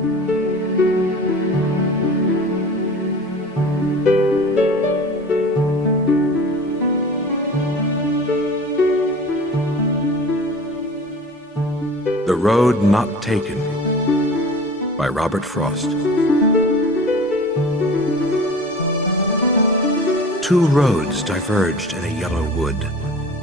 The Road Not Taken by Robert Frost. Two roads diverged in a yellow wood,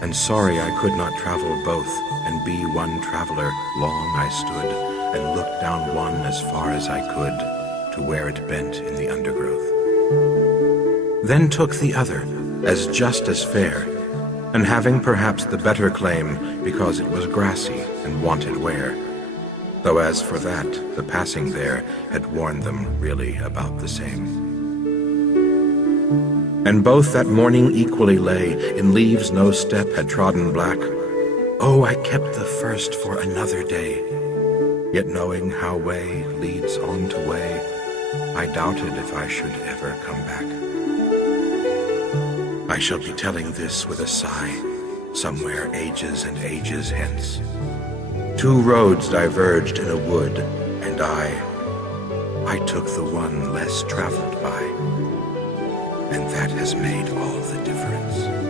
and sorry I could not travel both, and be one traveler. Long I stood, and looked down one as far as I could, to where it bent in the undergrowth. Then took the other, as just as fair, and having perhaps the better claim, because it was grassy and wanted wear, though as for that, the passing there had worn them really about the same. And both that morning equally lay, in leaves no step had trodden black. Oh, I kept the first for another day, yet knowing how way leads on to way, I doubted if I should ever come back. I shall be telling this with a sigh, somewhere ages and ages hence. Two roads diverged in a wood, and I took the one less traveled by, and that has made all the difference.